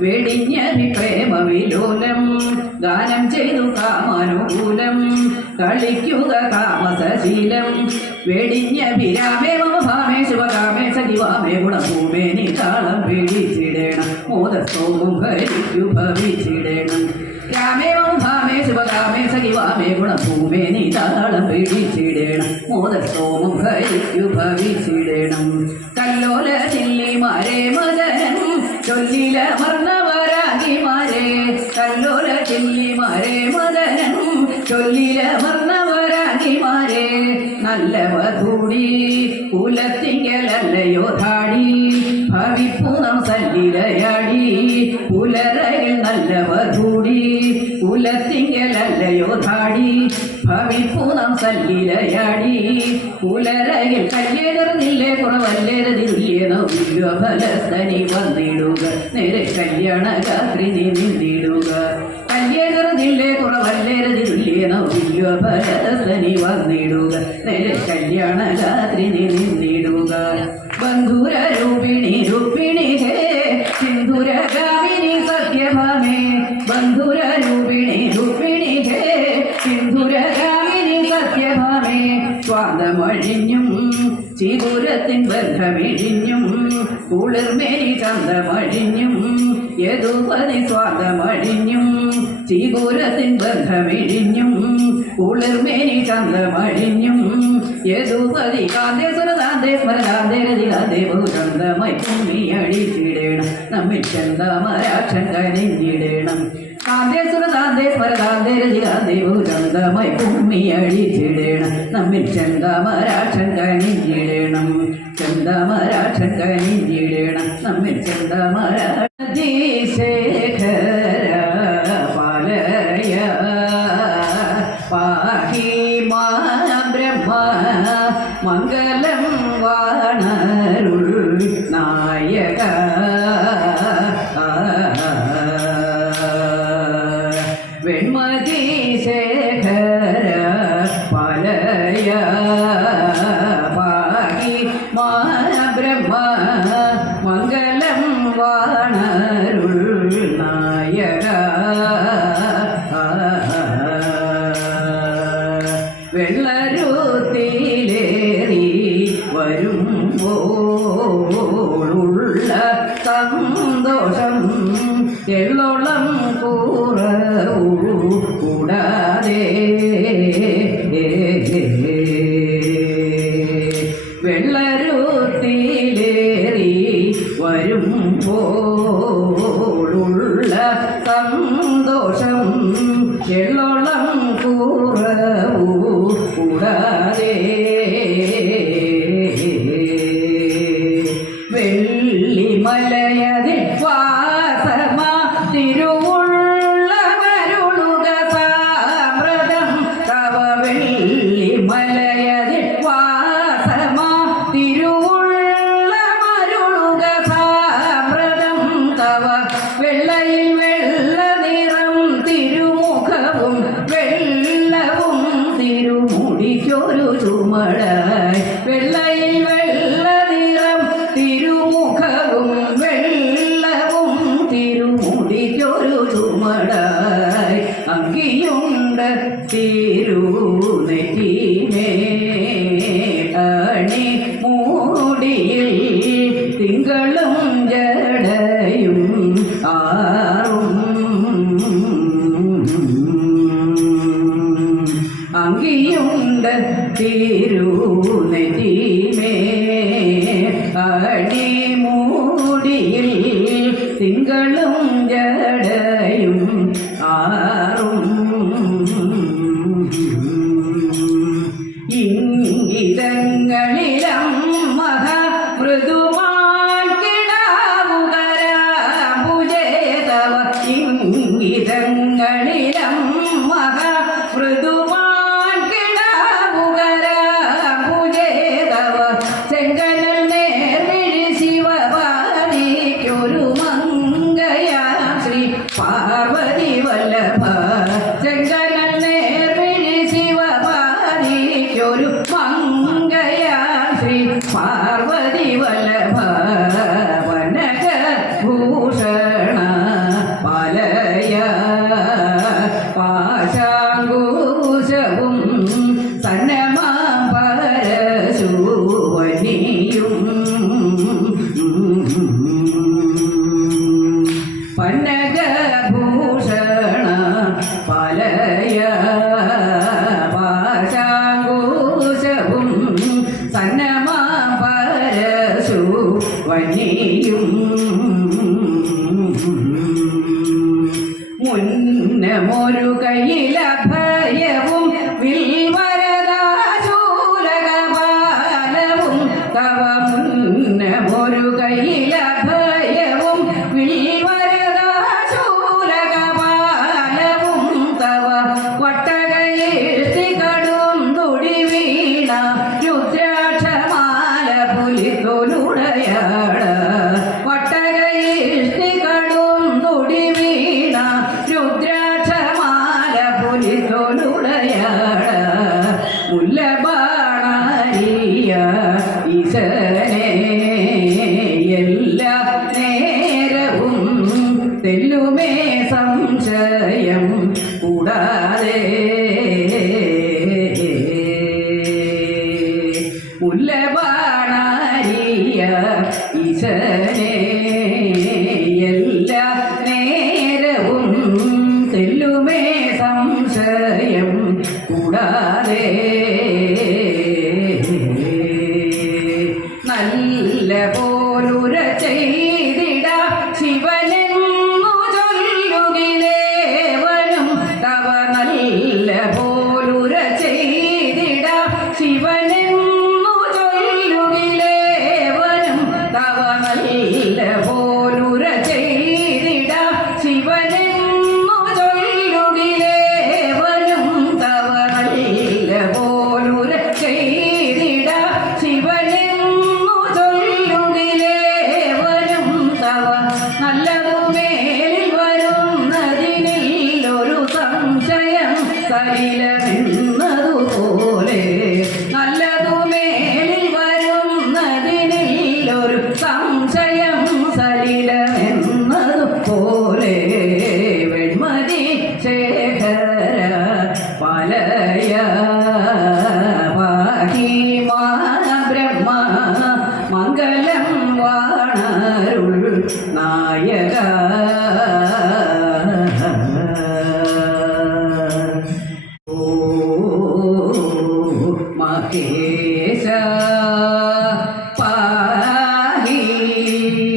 വെടിഞ്ഞതി പ്രേമവിലോലം ഗാനം ചെയ്തു കാമാനുകൂലം കളിക്കുക കാമസശീലം. വെടിഞ്ഞ വിരാമേ മമ ശുഭകാമേ സഖിവാമേ ഗുണഭൂമേ നീ താളം പിടിച്ചിടണം. മോദസ്തോമം ഭരിക്കു ഭവിച്ചിടേണം. രാമേ മമ ഭാമേ ശുഭകാമേ സഖിവാമേ ഗുണഭൂമേ നീ താളം പിടിച്ചിടണം. മോദസ്തോമം ഭരിക്കു ഭവിച്ചിടേണം. കല്ലോല ചില്ലിമാരേ മദനം ചൊല്ലില മർണവരാകിമാരെ കല്ലോല ചെല്ലിമാരെ മദനം ചൊല്ലില മർണവരാകിമാരെ നല്ല കൂടി. കുലത്തിങ്കലല്ലയോ ധാടി ഭവിപ്പുനം സല്ലിലയാടി. പുലരയിൽ നല്ല കൂടി കുലത്തിങ്കലല്ലയോ ധാടി ഭവിപ്പുനം സല്ലിലയാടി. പുലരയിൽ കല്ലേറില്ലേ കുറവല്ലേരതില്ലേനോ ഫലസ്തനി വന്നിടുക. നേരെ കല്യാണ രാത്രി നീ നിന്നിടുക. കല്യേറില്ലേ കുറവല്ലേരതില്ലേനോ ഫലസ്തനി വന്നിടുക. നേരെ കല്യാണ രാത്രി നീ നിന്നിടുക. ബന്ധുര രൂപിണി ബന്ധമിഴിഞ്ഞും കുളിർമേനി ചന്തമഴിഞ്ഞും യദുപതി സ്വാതമഴിഞ്ഞും ശ്രീപൂരത്തിൻ ബന്ധമിഴിഞ്ഞും കുളിർമേനി ചന്തമഴിഞ്ഞും യദുപതി കാന്തേ സുരതാന്തേ സ്മരതാന്തേ രതികാന്തേ ബഹുചന്തമായി ഭൂമി അടിച്ചിടേണം നമ്മിൽ ചന്തമരാക്ഷൻ കനിഞ്ഞിടേണം ഭൂമി അടിച്ചിടേണം നമ്മിൽ ചന്തമരാക്ഷൻ കനിഞ്ഞിടേണം ചന്തമരാക്ഷൻ കനിഞ്ഞിടേണം നമ്മിൽ ചന്തമരാക്ഷേഖര Hello. What. amor ഇല്ല പോലും You.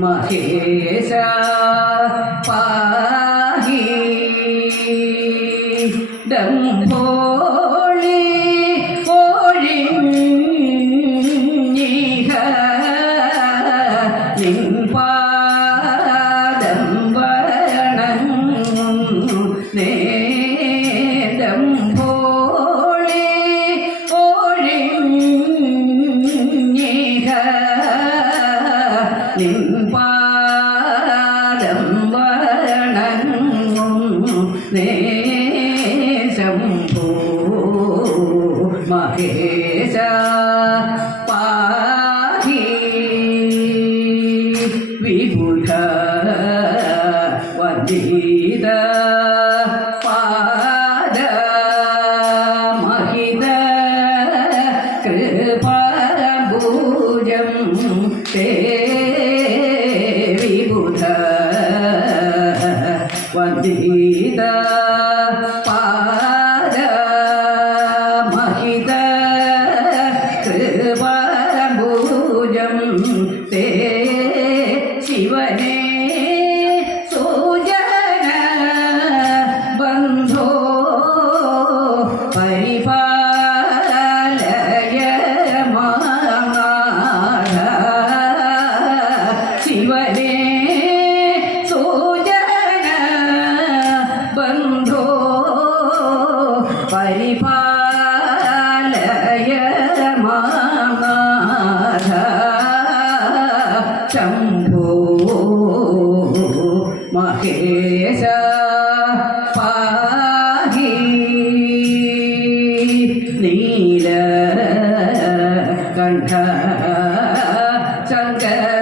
ಮಹೇಶ ಪಾಹಿ ಡಂಭೋ niệm qua chậm qua năng ngôn ni trong phù, mà kể cha pa thi vị bụt thờ quan đi I'm Shankar.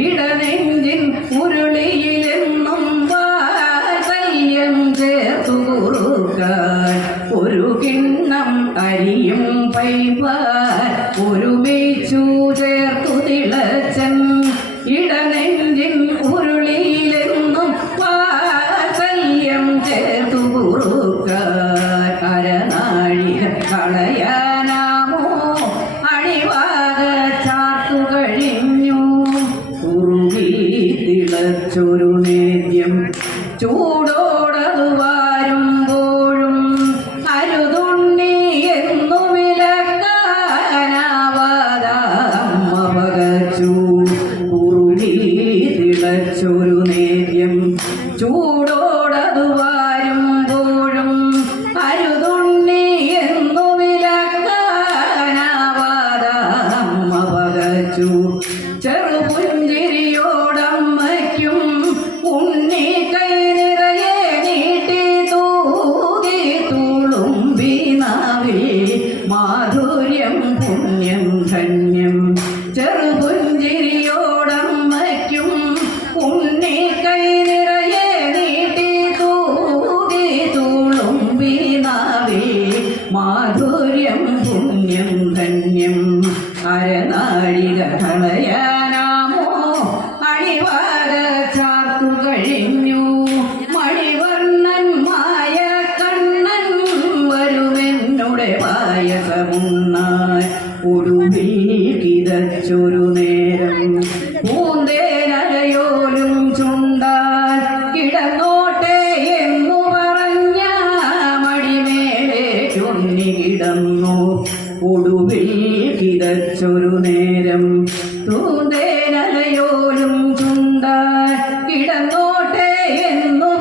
ഇടനെഞ്ചിൻ മുരളിയിലെന്നും Waryam ചേർത്തുകൂറുകാൻ ഒരു കിണ്ണം അരിയും പൈവാൻ ഒരുമിച്ചു ചേർത്തു ഇടനെഞ്ചിൻ ഉരുളിയിലെന്നും വാത്സല്യം ചേർത്തു കരനാഴി കളയാനാമോ അണിവാക ചാർത്തു കഴിഞ്ഞു കുറുകി തിളച്ചൊരു നേദ്യം ചൂട് 在罗布英杰。哎呀！തൂന്തേനലയോലും ചുണ്ട കിടന്നോട്ടെ എന്നും